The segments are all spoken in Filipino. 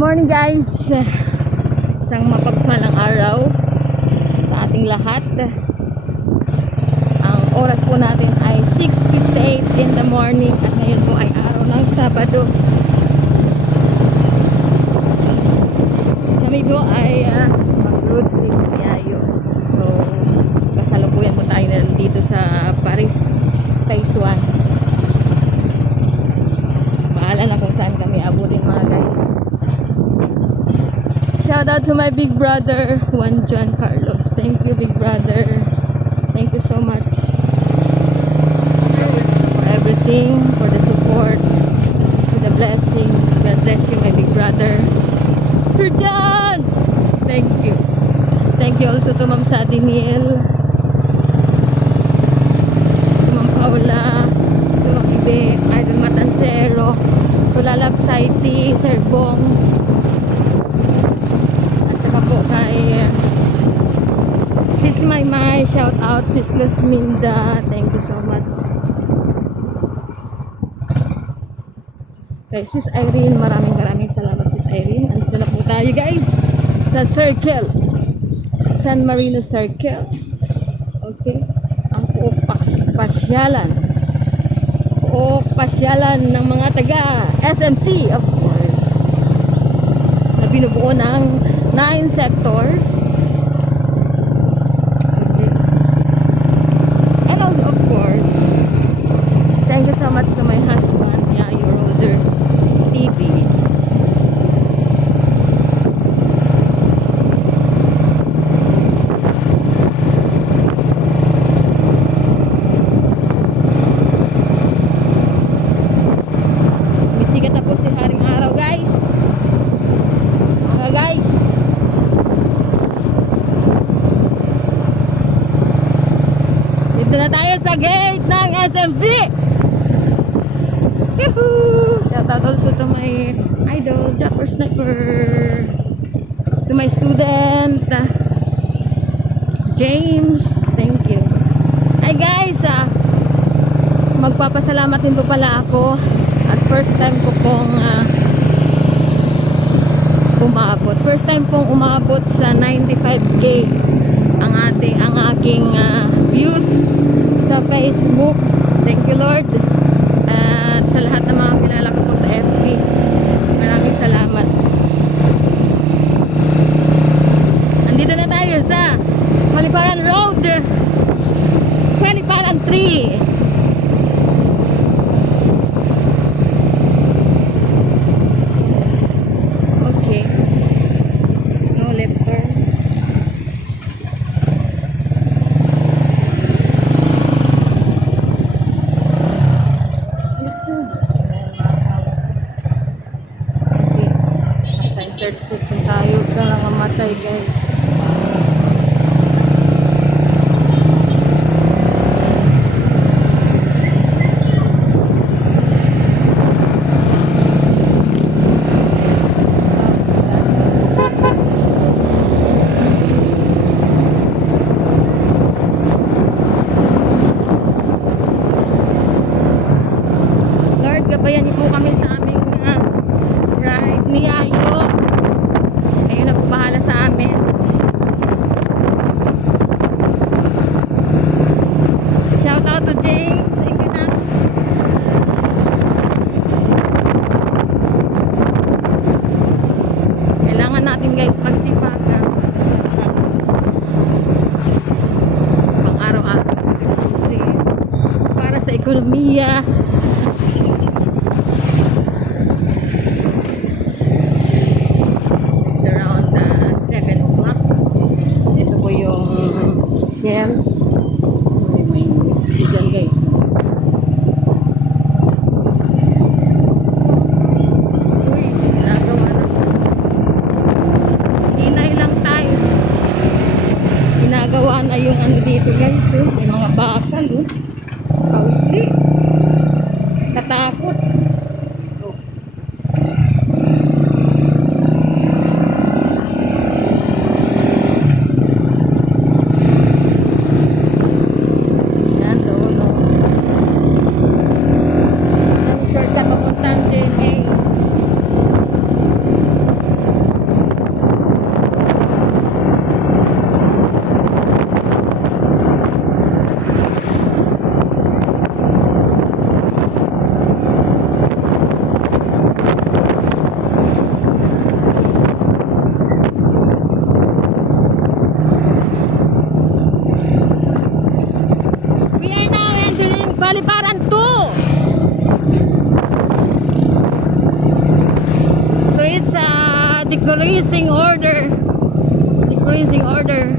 morning guys, isang mapagpalang araw sa ating lahat. Ang oras po natin ay 6:58 in the morning at ngayon po ay araw ng Sabado. Kami po ay mag-road trip niyayo. So kasalukuyan po tayo dito sa Paris, Phase 1. Bahala na kung saan kami abutin mga guys. Shout out to my big brother, Juan John Carlos. Thank you, big brother. Thank you so much for everything, for the support, for the blessings. God bless you, my big brother. Sir John! Thank you. Thank you also to Ma'am Sadi Neil, to Ma'am Paula, to Ma'am Ibe, Idol Matansero, to Lalab Saiti, Sir Bong, kay Sis Maymay, shout out Sis Lasminda, thank you so much. Kay Sis Irene, maraming salamat Sis Irene. Andito na po tayo guys sa Circle, San Marino Circle. Okay, ang pasyalan ng mga taga SMC, of course, na binubuo ng 9 sectors. Okay. And also, of course, thank you so much to my husband, Yayo Roser TV. Misigat na po si Haring Araw guys. Mga guys, dito na tayo sa gate ng SMC. Yahoo! Shout out also to my idol, Japper Sniper, to my student, James. Thank you. Hi guys, magpapasalamat din po pala ako at first time ko pong umabot. First time pong umabot sa 95k ang aking views sa Facebook. Thank you Lord. At sa lahat ng mga kilala ko po sa FB, maraming salamat. Andito na tayo sa Paliparan Road, Paliparan 3. Third section tayo, ka lang mamatay guys. Lord, gabayan niyo po kami sa aming ride ni Yayo. Ayun na po bahala sa amin. Shout out to James. Thank you na. Kailangan natin guys magsipag pang araw-araw na gastusin para sa ekonomiya. Shell. May whiskey dyan guys. Uy, nagawa na. Hinay lang tayo. Ginagawa na yung ano dito guys. May mga bakal. Kausli. Katakot. Paliparan 2. So it's a decreasing order. Decreasing order.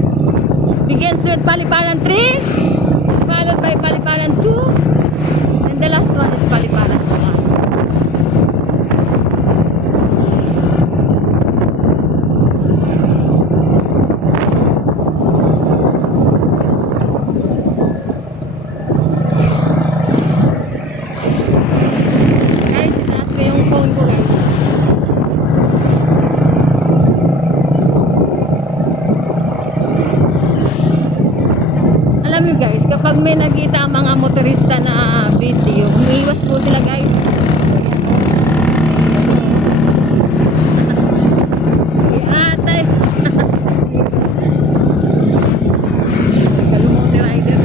Begins with Paliparan 3, followed by Paliparan 2, and the last one is Paliparan 1. Guys, itaas ko yung phone ko, guys. Alam niyo guys, kapag may nakita ang mga motorista na video, umiiwas po sila guys. Iatay. Kalumong ni rider.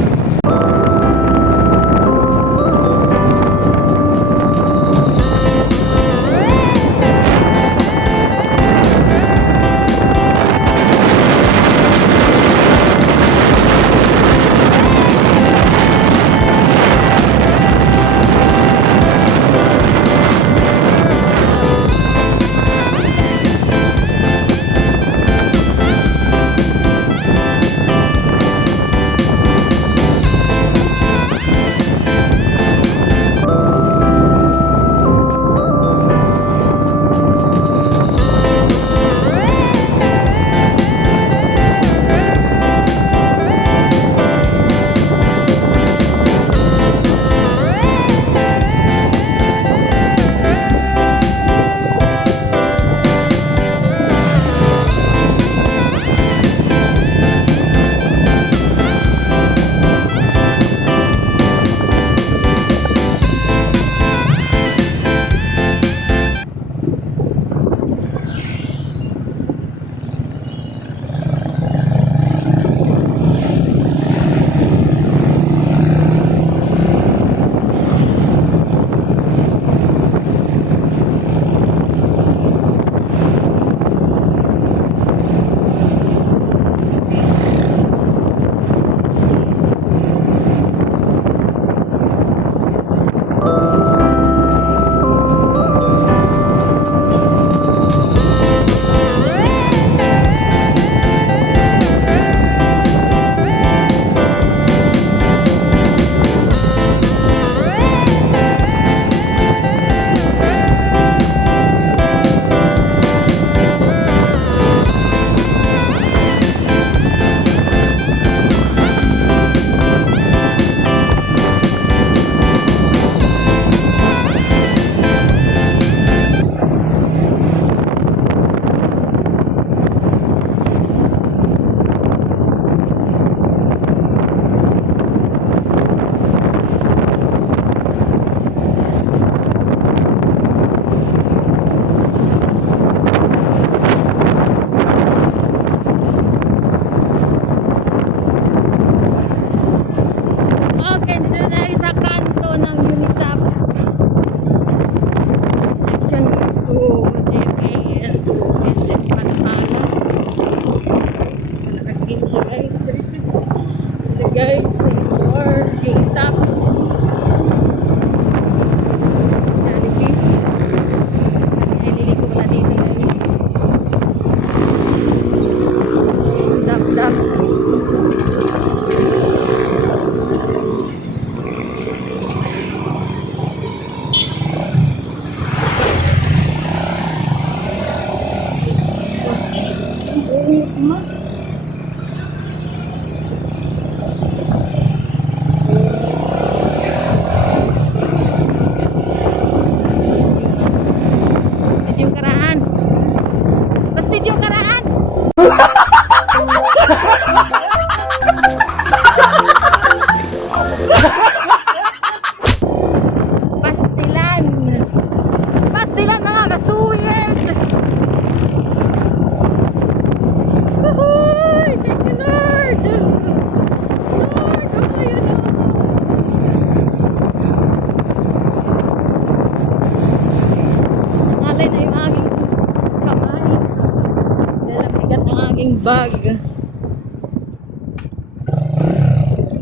bag.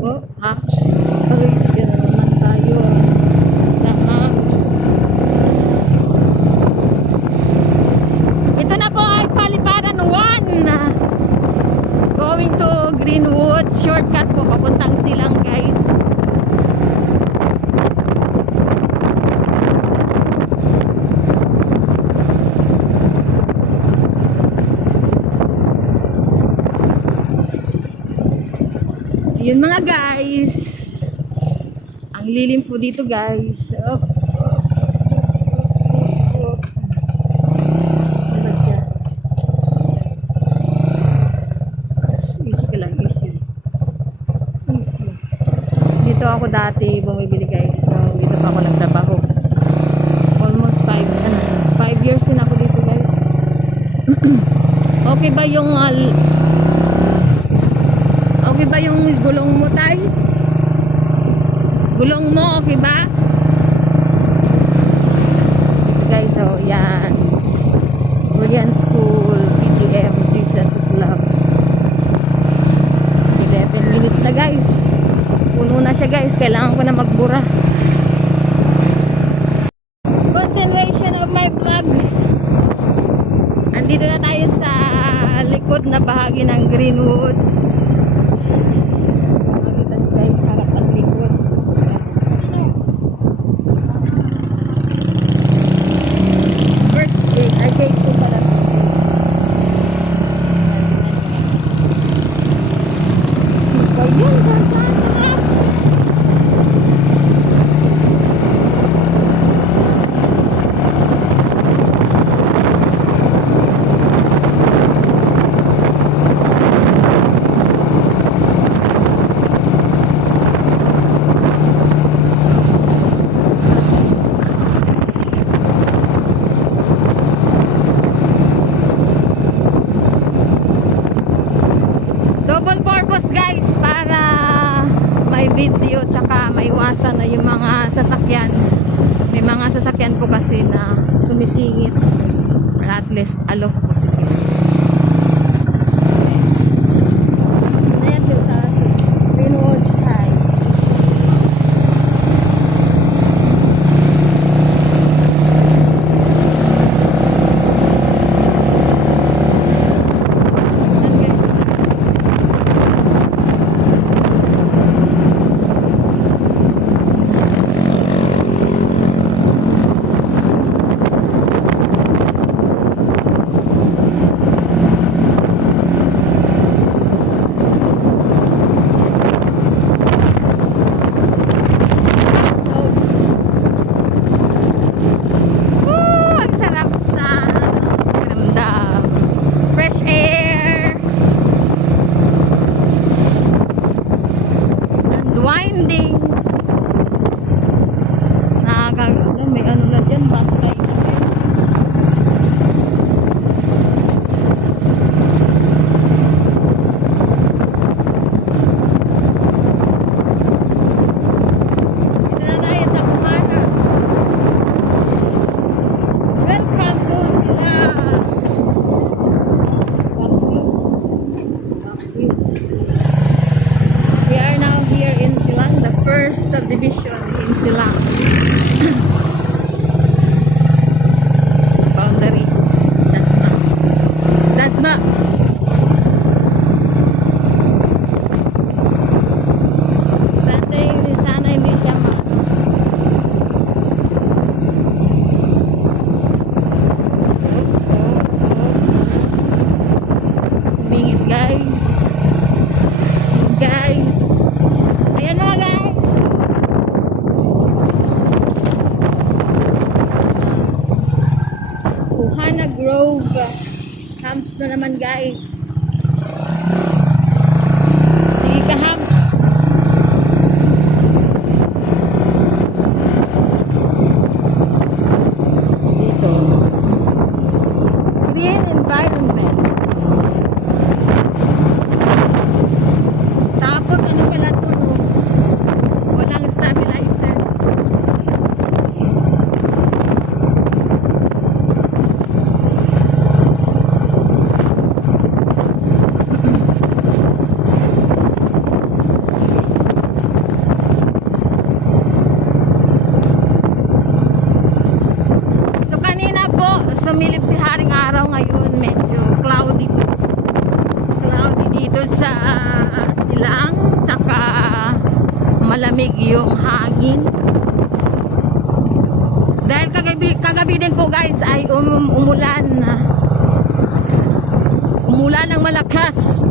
Oh, ha? Aray, yan naman tayo. Ayun mga guys. Ang lilim po dito guys. Oh. Ano siya? Easy ka lang, easy. Easy. Dito ako dati bumibili guys. So, dito pa ako nagtrabaho. Almost 5 years din ako dito guys. Okay ba yung okay ba yung gulong mo tay? Gulong mo okay ba? Guys, so yan. Korean School, PGM, Jesus is Love. 11 minutes na guys. Puno na siya guys. Kailangan ko na magbura. Continuation of my vlog. Andito na tayo sa likod na bahagi ng Greenwoods. Makita nyo guys, harap ang likod. First gate, ay gate 2 pala. Ayun, ganda, sarap. Double purpose guys para may video tsaka maiwasan na yung mga sasakyan. May mga sasakyan po kasi na sumisingit. Or at least alok po sige. Ayan yung sa Greenwoods High. May ano na dyan, bantay na rin. Ito na tayo sa Buhana. Welcome to Silang. We are now here in Silang, the first subdivision in Silang. Sana hindi siya sumingit guys. Guys. Ayan mga guys. Buhana Grove camps na naman guys. Sige ka camps. Green environment. Tapos ano pala to, no? Walang stabilizer. So kanina po sumilip si Haring Araw, ngayon medyo cloudy po. Cloudy dito sa Silang, tsaka malamig yung hangin. Dahil kagabi din po guys ay umulan. Umulan ng malakas.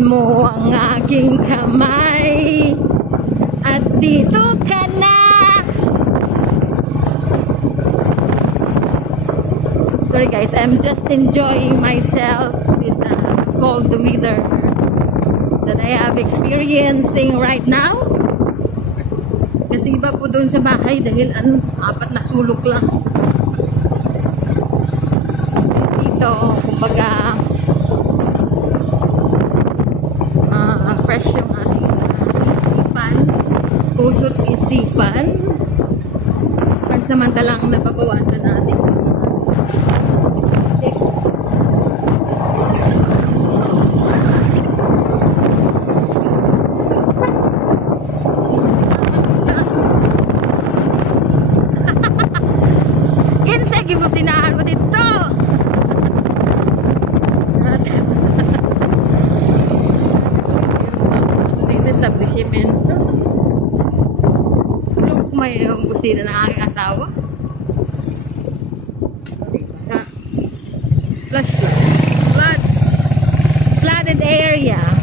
Hawakan mo ang aking kamay at dito ka na. Sorry guys, I'm just enjoying myself with the cold weather that I have experiencing right now. Kasi iba po doon sa bahay dahil apat na sulok lang. Dito, kumbaga, fresh yung aking isipan, puso't isipan. Pansamantalang nababawasan natin. Sige mo sinahan mo dito. Dito establishment. May yung kusina ng aking asawa. Flooded area.